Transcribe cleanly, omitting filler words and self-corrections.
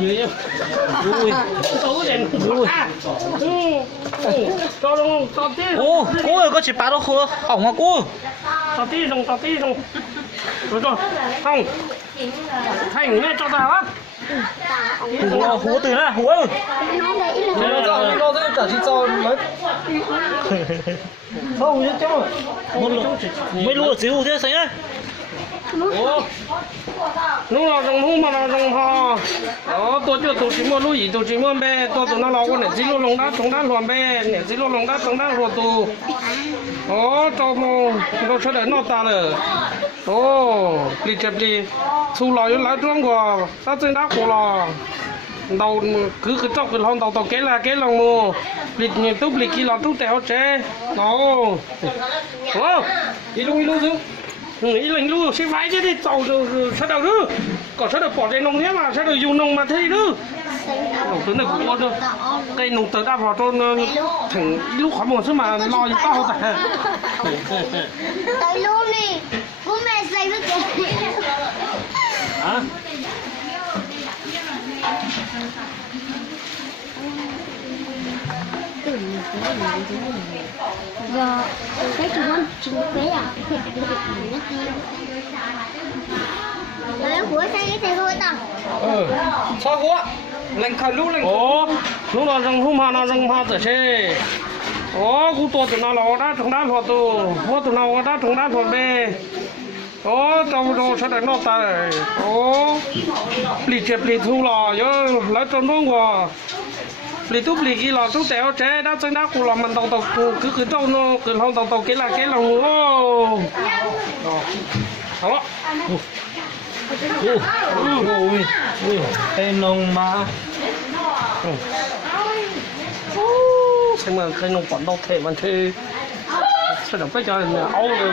gì vậy? Ui, tối đèn ui. Cho luôn, cho tí. Ô, cô ơi có chỉ bán đâu khô hỏng à cô. Cho tí không, cho tí không. Rồi rồi, không. Thành nghe cho ta á. Hú từ nè, hú ơi. nó thế cả chị cho mấy không chứ chứ Mấy lúa xíu thế sánh á. Ủa? Lúc nào trong hôm mà nào trong họ tôi chưa tổ chức mua lúa gì tổ chức mua bè tôi tụi nó lo con này xí lúa lồng đá trong đá luồn bè này xí lúa lồng đá trong đá luồn tù cho mô nó sẽ để nó ta rồi đi chụp đi thu lò vô lại trong của ta trên đá của lò đầu cứ chọc cái hòn tàu kế là kế lòng mù lịch nhiều túp lịch kia là túp tèo chế nó đi luôn chứ ý lệnh luôn sẽ vãi chứ đi tàu sao đâu chứ còn sao được bỏ trên nông thế mà sao được dùng nông mà thế chứ đầu tư này cũng được cây nông tới đáp vào trong thằng lúc khỏi một số mà lo cho tao cả tới luôn đi bố mẹ xây với kìa hả giờ cái chúng bé à đấy của cái gì thôi ta sao quá lành khởi lúc lành lúc nào trong hôm nào trong hoa tử xe cú tua tụi nó lò đá trong đá lò tù tụi nó đá trong đá lò bê trong đồ sẽ đánh nó ta lì chẹp lì thu lò lấy trong đó qua lì túp lì kia lò túp tèo chế đá trên đá của lò mình tàu cứ trâu nó cứ hông tàu cái là cái lòng đó Ui, cây nông mà. xem mà cây nông còn đâu thể mà thế sao được bây giờ áo rồi